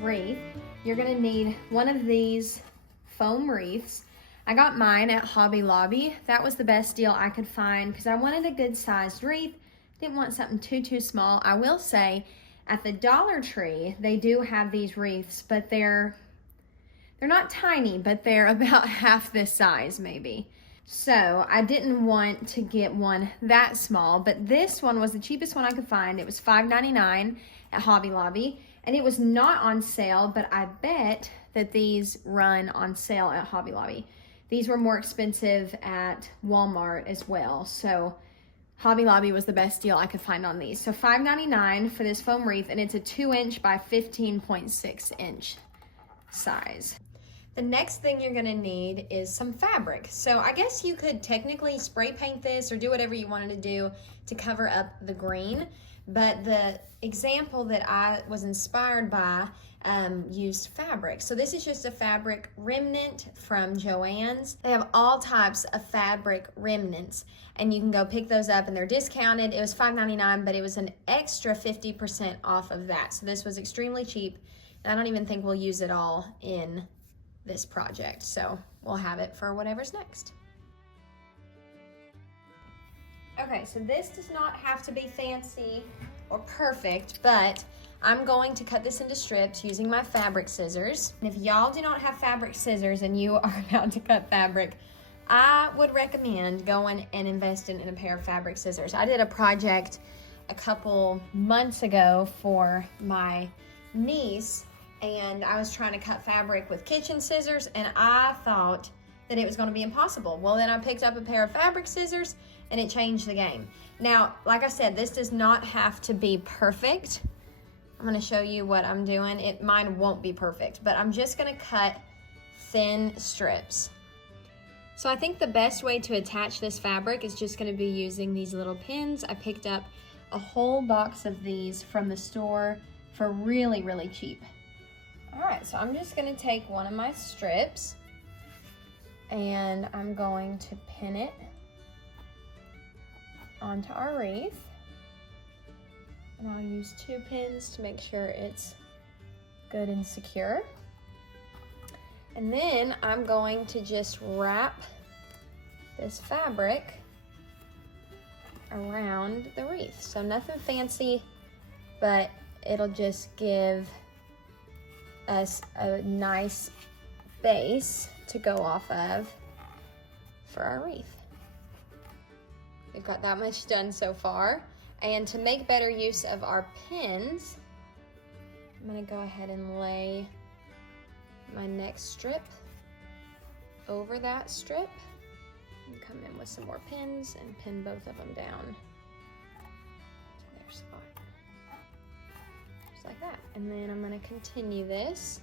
wreath, you're gonna need one of these foam wreaths. I got mine at Hobby Lobby. That was the best deal I could find because I wanted a good sized wreath. Didn't want something too small. I will say at the Dollar Tree, they do have these wreaths, but they're not tiny, but they're about half this size maybe. So I didn't want to get one that small, but this one was the cheapest one I could find. It was $5.99 at Hobby Lobby, and it was not on sale, but I bet that these run on sale at Hobby Lobby. These were more expensive at Walmart as well, so Hobby Lobby was the best deal I could find on these. So $5.99 for this foam wreath, and it's a 2" by 15.6" size. The next thing you're gonna need is some fabric. So I guess you could technically spray paint this or do whatever you wanted to do to cover up the green, but the example that I was inspired by used fabric. So this is just a fabric remnant from Joann's. They have all types of fabric remnants, and you can go pick those up, and they're discounted. It was $5.99, but it was an extra 50% off of that. So this was extremely cheap, and I don't even think we'll use it all in this project, so we'll have it for whatever's next. Okay, so this does not have to be fancy or perfect, but I'm going to cut this into strips using my fabric scissors. And if y'all do not have fabric scissors and you are about to cut fabric, I would recommend going and investing in a pair of fabric scissors. I did a project a couple months ago for my niece, and I was trying to cut fabric with kitchen scissors, and I thought that it was going to be impossible. Well, then I picked up a pair of fabric scissors, and it changed the game. Now, like I said, this does not have to be perfect. I'm going to show you what I'm doing. Mine won't be perfect, but I'm just going to cut thin strips. So I think the best way to attach this fabric is just going to be using these little pins. I picked up a whole box of these from the store for really cheap. All right, so I'm just gonna take one of my strips and I'm going to pin it onto our wreath. And I'll use 2 pins to make sure it's good and secure. And then I'm going to just wrap this fabric around the wreath. So nothing fancy, but it'll just give us a nice base to go off of for our wreath. We've got that much done so far. And to make better use of our pins, I'm gonna go ahead and lay my next strip over that strip and come in with some more pins and pin both of them down to their spot. Just like that. And then I'm going to continue this.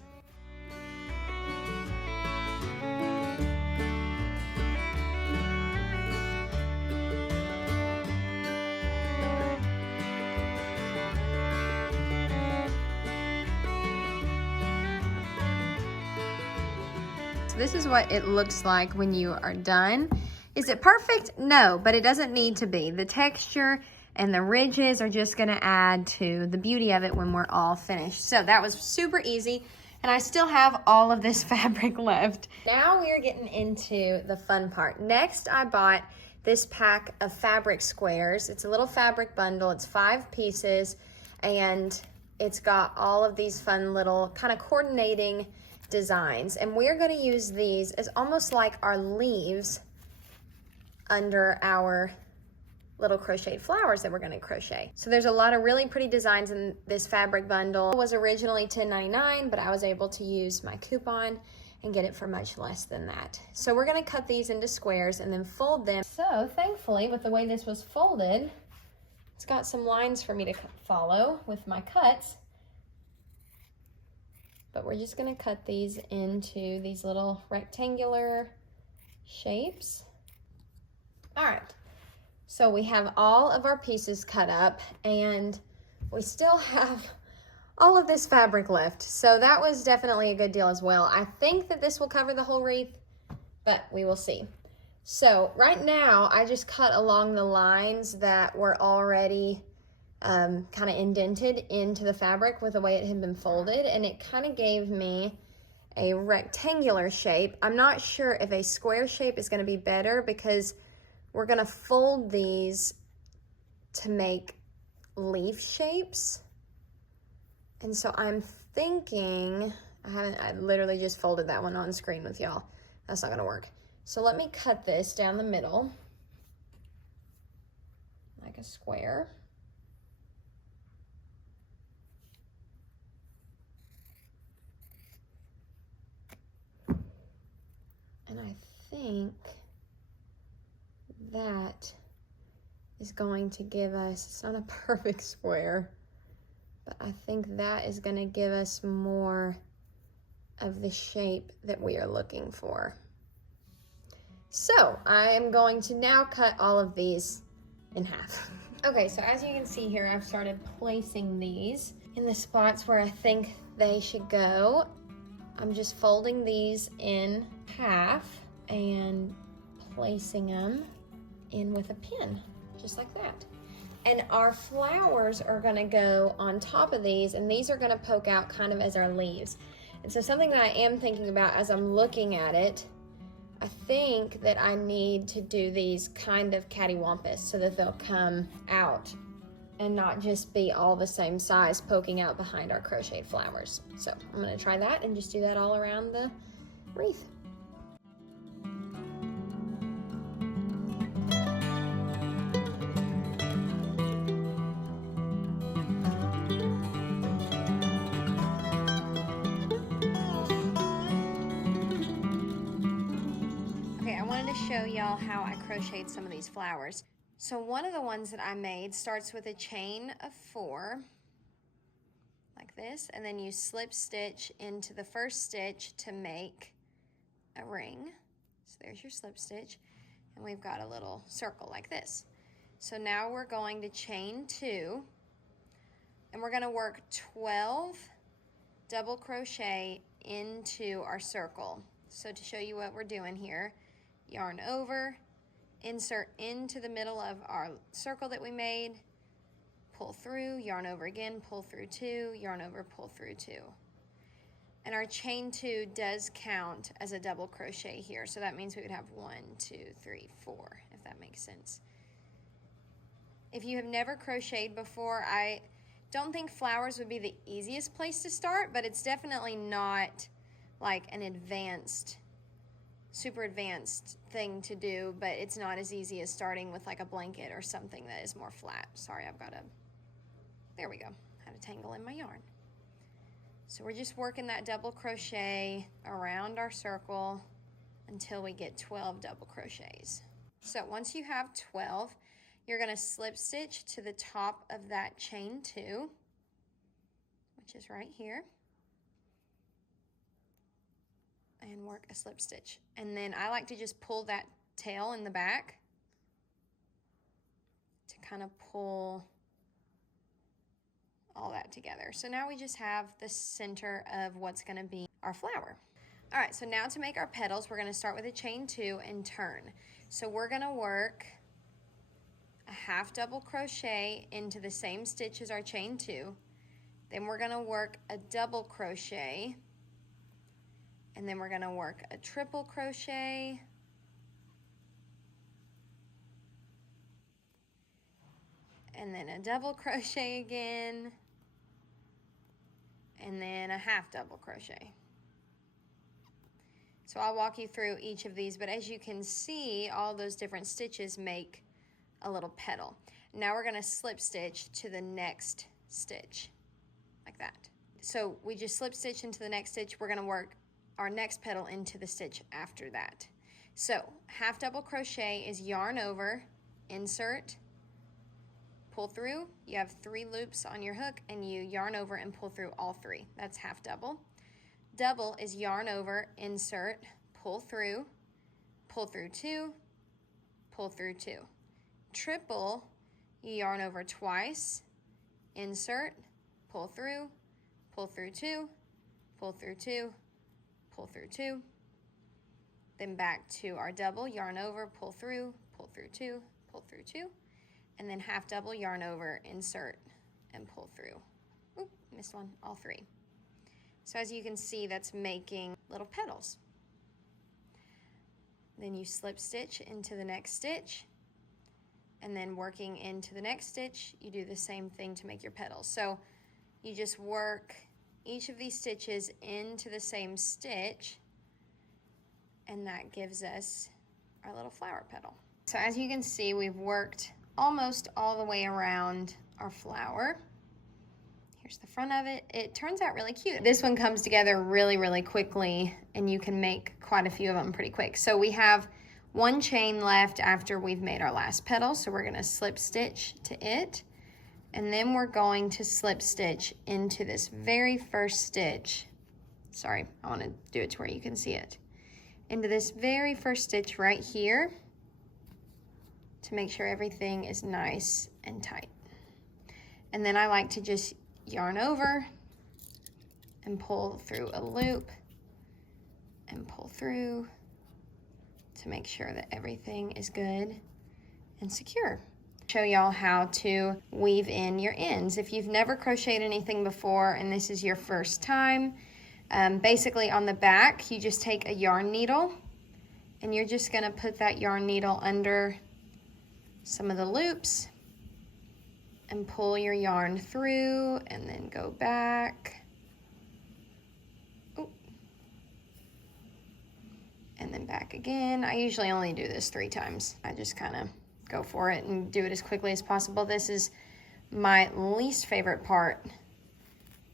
So this is what it looks like when you are done. Is it perfect? No, but it doesn't need to be. The texture and the ridges are just gonna add to the beauty of it when we're all finished. So that was super easy, and I still have all of this fabric left. Now we are getting into the fun part. Next, I bought this pack of fabric squares. It's a little fabric bundle. It's 5 pieces, and it's got all of these fun little kind of coordinating designs. And we're gonna use these as almost like our leaves under our little crocheted flowers that we're going to crochet. So there's a lot of really pretty designs in this fabric bundle. It was originally $10.99, but I was able to use my coupon and get it for much less than that. So we're going to cut these into squares and then fold them. So thankfully, with the way this was folded, it's got some lines for me to follow with my cuts. But we're just going to cut these into these little rectangular shapes. All right. So we have all of our pieces cut up, and we still have all of this fabric left. So that was definitely a good deal as well. I think that this will cover the whole wreath, but we will see. So right now I just cut along the lines that were already kind of indented into the fabric with the way it had been folded, and it kind of gave me a rectangular shape. I'm not sure if a square shape is going to be better because we're going to fold these to make leaf shapes. And so I'm thinking, I literally just folded that one on screen with y'all. That's not going to work. So let me cut this down the middle like a square. And I think that is going to give us, it's not a perfect square, but I think that is going to give us more of the shape that we are looking for. So I am going to now cut all of these in half. Okay, so as you can see here, I've started placing these in the spots where I think they should go. I'm just folding these in half and placing them in with a pin, just like that. And our flowers are gonna go on top of these, and these are gonna poke out kind of as our leaves. And so something that I am thinking about as I'm looking at it, I think that I need to do these kind of cattywampus so that they'll come out and not just be all the same size poking out behind our crocheted flowers. So I'm gonna try that and just do that all around the wreath. Okay, I wanted to show y'all how I crocheted some of these flowers. So one of the ones that I made starts with a chain of 4, like this, and then you slip stitch into the first stitch to make a ring. So there's your slip stitch, and we've got a little circle like this. So now we're going to chain 2, and we're gonna work 12 double crochet into our circle. So to show you what we're doing here, yarn over, insert into the middle of our circle that we made, pull through, yarn over again, pull through 2, yarn over, pull through 2. And our chain 2 does count as a double crochet here, so that means we would have 1, 2, 3, 4, if that makes sense. If you have never crocheted before, I don't think flowers would be the easiest place to start, but it's definitely not like an advanced, super advanced thing to do, but it's not as easy as starting with like a blanket or something that is more flat. Sorry, there we go. I had a tangle in my yarn. So we're just working that double crochet around our circle until we get 12 double crochets. So once you have 12, you're gonna slip stitch to the top of that chain 2, which is right here, and work a slip stitch. And then I like to just pull that tail in the back to kind of pull all that together. So now we just have the center of what's gonna be our flower. All right, so now to make our petals, we're gonna start with a chain 2 and turn. So we're gonna work a half double crochet into the same stitch as our chain 2. Then we're gonna work a double crochet, and then we're gonna work a triple crochet, and then a double crochet again, and then a half double crochet. So I'll walk you through each of these, but as you can see, all those different stitches make a little petal. Now we're gonna slip stitch to the next stitch, like that. So we just slip stitch into the next stitch. We're gonna work our next petal into the stitch after that. So half double crochet is yarn over, insert, pull through. You have 3 loops on your hook, and you yarn over and pull through all 3. That's half double. Double is yarn over, insert, pull through 2, pull through 2. Triple, you yarn over twice, insert, pull through 2, pull through 2, pull through 2. Then back to our double, yarn over, pull through 2, pull through 2. and then half double yarn over, insert, and pull through. Oop, missed one, all 3. So as you can see, that's making little petals. Then you slip stitch into the next stitch, and then working into the next stitch, you do the same thing to make your petals. So you just work each of these stitches into the same stitch, and that gives us our little flower petal. So as you can see, we've worked almost all the way around our flower. Here's the front of it. It turns out really cute. This one comes together really, really quickly, and you can make quite a few of them pretty quick. So we have 1 chain left after we've made our last petal, so we're gonna slip stitch to it, and then we're going to slip stitch into this very first stitch. Sorry, I wanna do it to where you can see it. Into this very first stitch right here to make sure everything is nice and tight. And then I like to just yarn over and pull through a loop and pull through to make sure that everything is good and secure. Show y'all how to weave in your ends. If you've never crocheted anything before and this is your first time, basically on the back, you just take a yarn needle and you're just gonna put that yarn needle under some of the loops and pull your yarn through and then go back. Ooh. And then back again. I usually only do this 3 times. I just kind of go for it and do it as quickly as possible. This is my least favorite part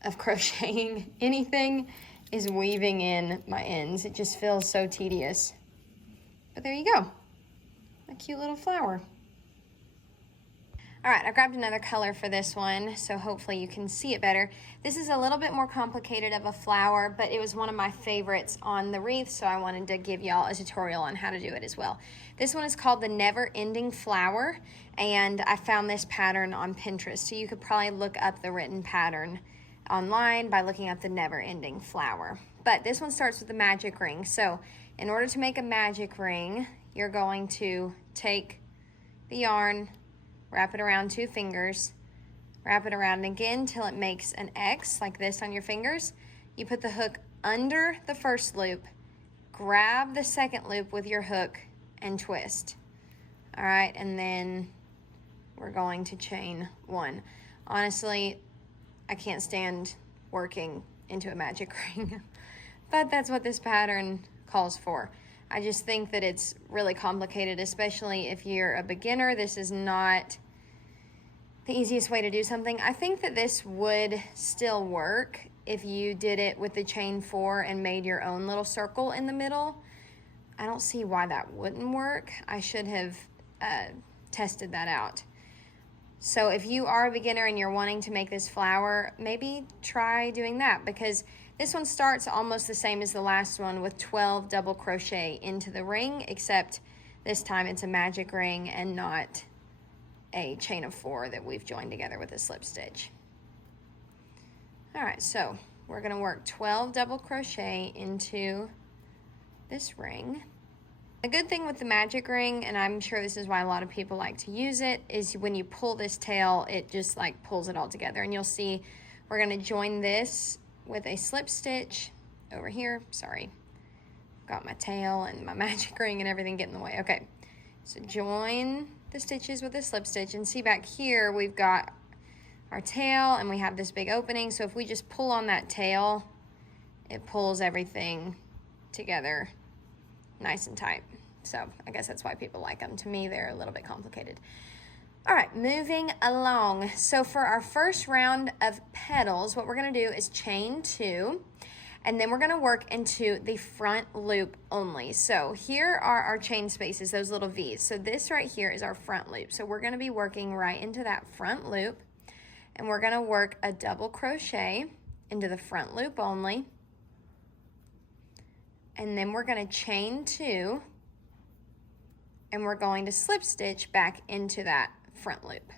of crocheting anything, is weaving in my ends. It just feels so tedious. But there you go, a cute little flower. All right, I grabbed another color for this one, so hopefully you can see it better. This is a little bit more complicated of a flower, but it was one of my favorites on the wreath, so I wanted to give y'all a tutorial on how to do it as well. This one is called the NeverEnding Flower, and I found this pattern on Pinterest, so you could probably look up the written pattern online by looking up the NeverEnding Flower. But this one starts with the magic ring. So in order to make a magic ring, you're going to take the yarn, wrap it around 2 fingers, wrap it around again till it makes an X like this on your fingers. You put the hook under the first loop, grab the second loop with your hook and twist. All right, and then we're going to chain 1. Honestly, I can't stand working into a magic ring, but that's what this pattern calls for. I just think that it's really complicated, especially if you're a beginner. This is not the easiest way to do something. I think that this would still work if you did it with the chain 4 and made your own little circle in the middle. I don't see why that wouldn't work. I should have tested that out. So if you are a beginner and you're wanting to make this flower, maybe try doing that, because this one starts almost the same as the last one with 12 double crochet into the ring, except this time it's a magic ring and not a chain of 4 that we've joined together with a slip stitch. All right, so we're gonna work 12 double crochet into this ring. The good thing with the magic ring, and I'm sure this is why a lot of people like to use it, is when you pull this tail, it just like pulls it all together. And you'll see we're gonna join this with a slip stitch over here. Sorry, got my tail and my magic ring and everything get in the way. Okay, so join the stitches with a slip stitch, and see back here we've got our tail and we have this big opening. So if we just pull on that tail, it pulls everything together nice and tight. So I guess that's why people like them. To me, they're a little bit complicated. All right, moving along. So for our first round of petals, what we're gonna do is chain 2, and then we're gonna work into the front loop only. So here are our chain spaces, those little V's. So this right here is our front loop. So we're gonna be working right into that front loop, and we're gonna work a double crochet into the front loop only. And then we're gonna chain 2, and we're going to slip stitch back into that front loop.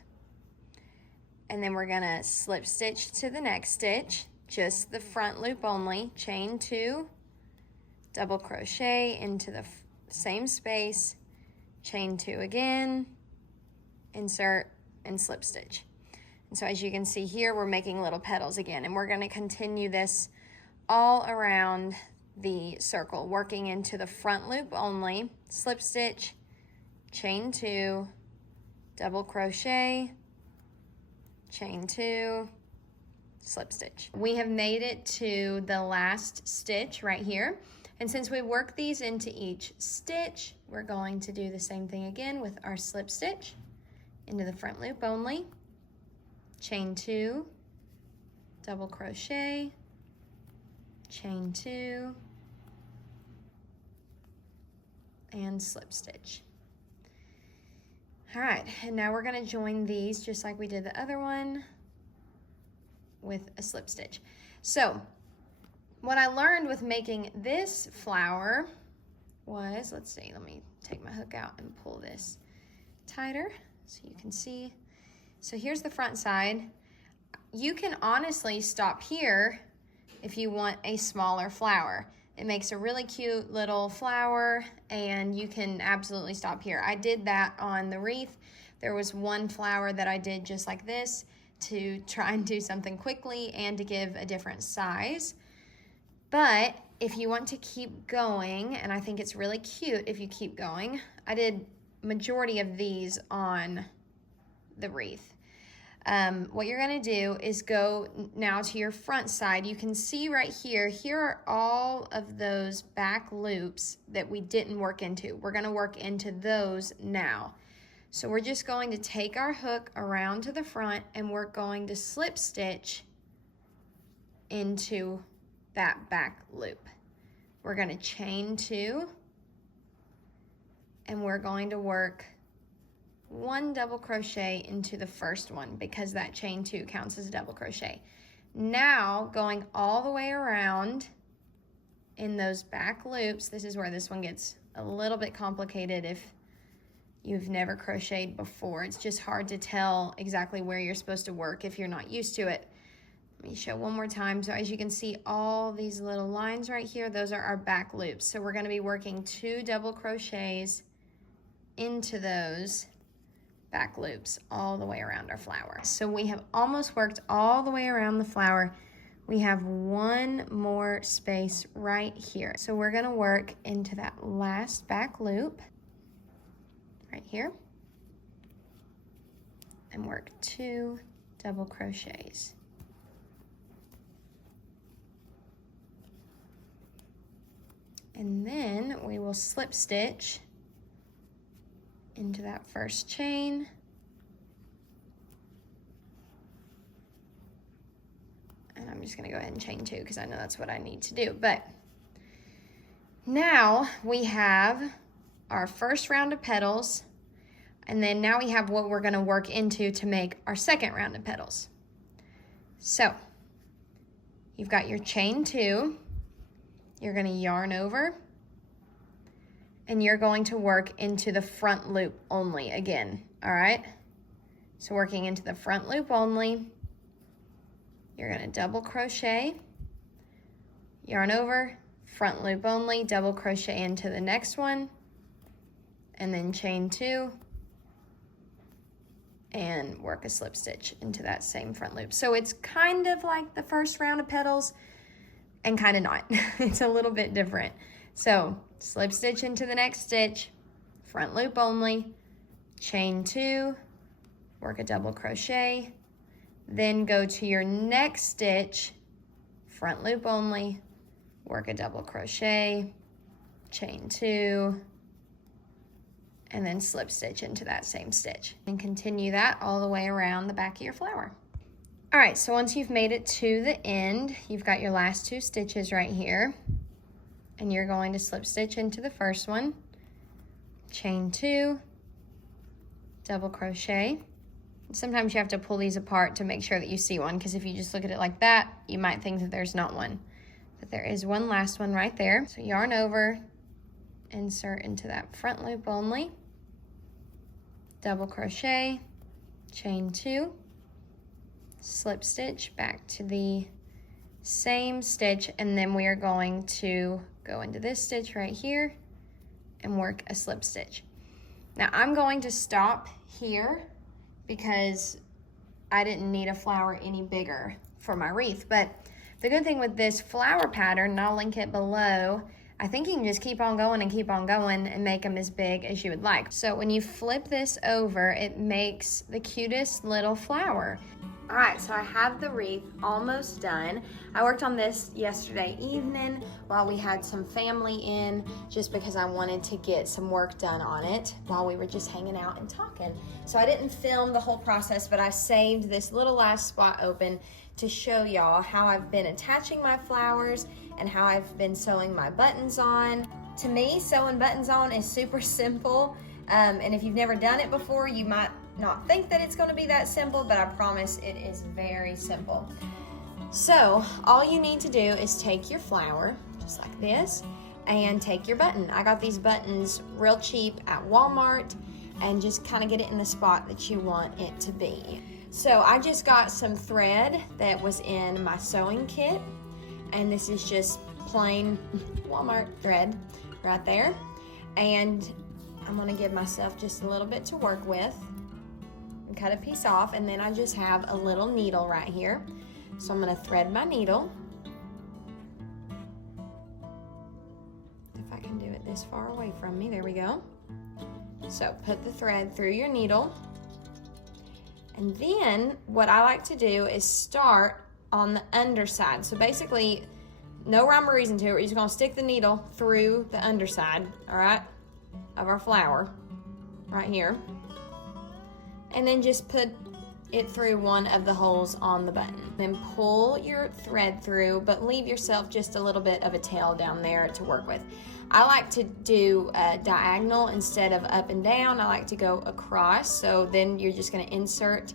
And then we're gonna slip stitch to the next stitch, just the front loop only, chain 2, double crochet into the same space, chain 2 again, insert, and slip stitch. And so as you can see here, we're making little petals again, and we're going to continue this all around the circle, working into the front loop only, slip stitch, chain 2, double crochet, chain 2, slip stitch. We have made it to the last stitch right here, and since we work these into each stitch, we're going to do the same thing again with our slip stitch into the front loop only, chain 2, double crochet, chain 2, and slip stitch. All right, and now we're going to join these just like we did the other one with a slip stitch. So what I learned with making this flower was, let's see, let me take my hook out and pull this tighter so you can see. So here's the front side. You can honestly stop here if you want a smaller flower. It makes a really cute little flower, and you can absolutely stop here. I did that on the wreath. There was one flower that I did just like this to try and do something quickly and to give a different size. But if you want to keep going, and I think it's really cute if you keep going, I did majority of these on the wreath. What you're gonna do is go now to your front side. You can see right here, here are all of those back loops that we didn't work into. We're gonna work into those now. So we're just going to take our hook around to the front, and we're going to slip stitch into that back loop. We're gonna chain 2, and we're going to work 1 double crochet into the first one because that chain 2 counts as a double crochet. Now going all the way around in those back loops, this is where this one gets a little bit complicated if you've never crocheted before. It's just hard to tell exactly where you're supposed to work if you're not used to it. Let me show one more time. So as you can see, all these little lines right here, those are our back loops. So we're going to be working 2 double crochets into those back loops all the way around our flower. So we have almost worked all the way around the flower. We have one more space right here. So we're going to work into that last back loop right here and work 2 double crochets. And then we will slip stitch into that first chain, and I'm just going to go ahead and chain 2 because I know that's what I need to do. But now we have our first round of petals, and then now we have what we're going to work into to make our second round of petals. So you've got your chain 2, you're going to yarn over, and you're going to work into the front loop only again, all right? So working into the front loop only, you're gonna double crochet, yarn over, front loop only, double crochet into the next one, and then chain 2, and work a slip stitch into that same front loop. So it's kind of like the first round of petals, and kind of not. It's a little bit different. So slip stitch into the next stitch, front loop only, chain 2, work a double crochet, then go to your next stitch, front loop only, work a double crochet, chain 2, and then slip stitch into that same stitch. And continue that all the way around the back of your flower. All right, so once you've made it to the end, you've got your last 2 stitches right here, and you're going to slip stitch into the first one, chain 2, double crochet. Sometimes you have to pull these apart to make sure that you see one, because if you just look at it like that, you might think that there's not one. But there is one last one right there. So yarn over, insert into that front loop only, double crochet, chain 2, slip stitch back to the same stitch, and then we are going to go into this stitch right here and work a slip stitch. Now I'm going to stop here because I didn't need a flower any bigger for my wreath. But the good thing with this flower pattern, and I'll link it below, I think you can just keep on going and make them as big as you would like. So when you flip this over, it makes the cutest little flower. All right, so I have the wreath almost done. I worked on this yesterday evening while we had some family in, just because I wanted to get some work done on it while we were just hanging out and talking. So I didn't film the whole process, but I saved this little last spot open to show y'all how I've been attaching my flowers and how I've been sewing my buttons on. To me, sewing buttons on is super simple, and if you've never done it before, you might not think that it's going to be that simple, but I promise it is very simple. So all you need to do is take your flower, just like this, and take your button. I got these buttons real cheap at Walmart, and just kind of get it in the spot that you want it to be. So I just got some thread that was in my sewing kit, and this is just plain Walmart thread right there. And I'm gonna give myself just a little bit to work with and cut a piece off, and then I just have a little needle right here. So I'm gonna thread my needle. If I can do it this far away from me, there we go. So put the thread through your needle. And then what I like to do is start on the underside. So basically, no rhyme or reason to it. We're just gonna stick the needle through the underside, all right, of our flower, right here. And then just put it through one of the holes on the button. Then pull your thread through, but leave yourself just a little bit of a tail down there to work with. I like to do diagonal instead of up and down. I like to go across. So then you're just gonna insert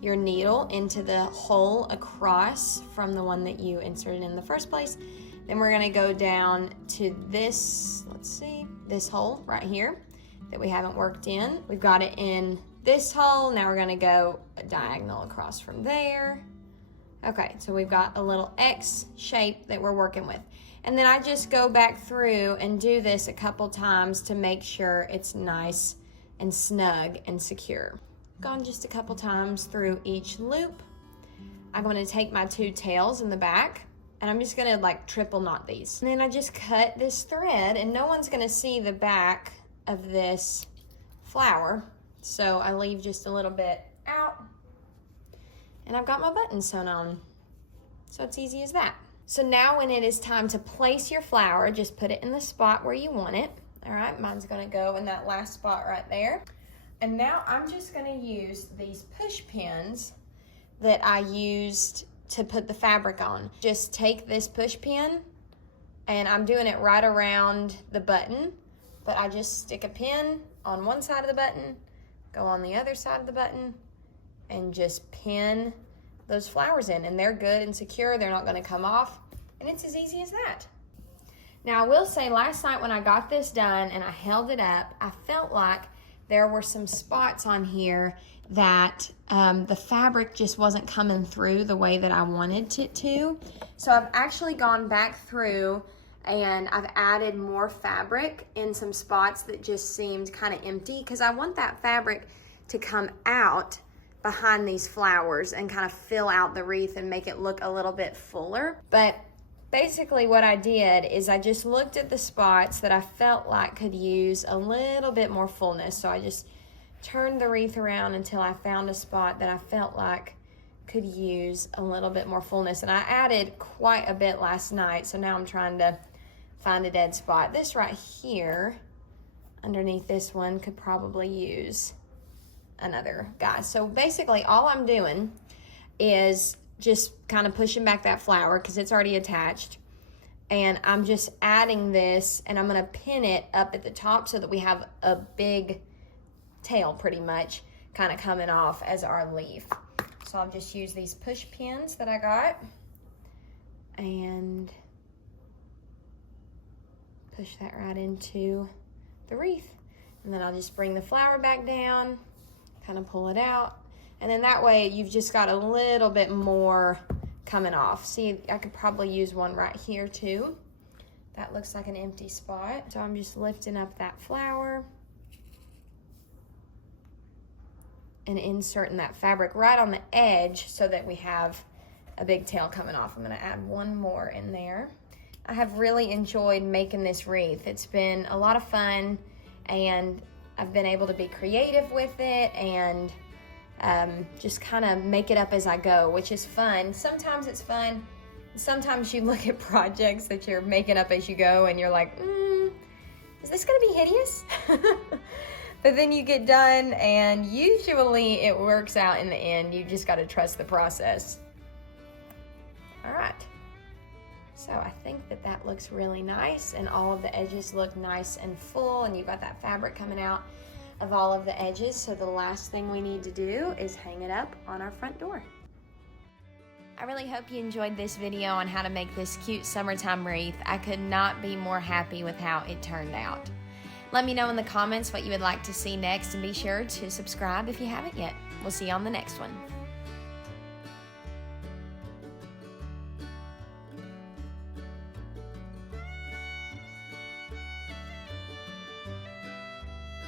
your needle into the hole across from the one that you inserted in the first place. Then we're gonna go down to this, let's see, this hole right here that we haven't worked in. We've got it in this hole. Now we're gonna go diagonal across from there. Okay, so we've got a little X shape that we're working with. And then I just go back through and do this a couple times to make sure it's nice and snug and secure. Gone just a couple times through each loop. I'm gonna take my two tails in the back, and I'm just gonna like triple knot these. And then I just cut this thread, and no one's gonna see the back of this flower. So I leave just a little bit out, and I've got my button sewn on. So it's easy as that. So now when it is time to place your flower, just put it in the spot where you want it. All right, mine's gonna go in that last spot right there. And now I'm just gonna use these push pins that I used to put the fabric on. Just take this push pin, and I'm doing it right around the button, but I just stick a pin on one side of the button, go on the other side of the button, and just pin those flowers in, and they're good and secure. They're not gonna come off, and it's as easy as that. Now I will say, last night when I got this done and I held it up, I felt like there were some spots on here that the fabric just wasn't coming through the way that I wanted it to. So I've actually gone back through and I've added more fabric in some spots that just seemed kind of empty, because I want that fabric to come out behind these flowers and kind of fill out the wreath and make it look a little bit fuller. But basically what I did is I just looked at the spots that I felt like could use a little bit more fullness. So I just turned the wreath around until I found a spot that I felt like could use a little bit more fullness. And I added quite a bit last night, so now I'm trying to find a dead spot. This right here, underneath this one, could probably use another guy. So basically all I'm doing is just kind of pushing back that flower because it's already attached, and I'm just adding this, and I'm gonna pin it up at the top so that we have a big tail pretty much kind of coming off as our leaf. So I'll just use these push pins that I got and push that right into the wreath. And then I'll just bring the flower back down, kind of pull it out, and then that way you've just got a little bit more coming off. See, I could probably use one right here too. That looks like an empty spot. So I'm just lifting up that flower and inserting that fabric right on the edge so that we have a big tail coming off. I'm gonna add one more in there. I have really enjoyed making this wreath. It's been a lot of fun, and I've been able to be creative with it and just kind of make it up as I go, which is fun. Sometimes it's fun. Sometimes you look at projects that you're making up as you go and you're like, is this gonna be hideous? But then you get done and usually it works out in the end. You just gotta trust the process. All right. So I think that that looks really nice, and all of the edges look nice and full, and you've got that fabric coming out of all of the edges. So the last thing we need to do is hang it up on our front door. I really hope you enjoyed this video on how to make this cute summertime wreath. I could not be more happy with how it turned out. Let me know in the comments what you would like to see next, and be sure to subscribe if you haven't yet. We'll see you on the next one.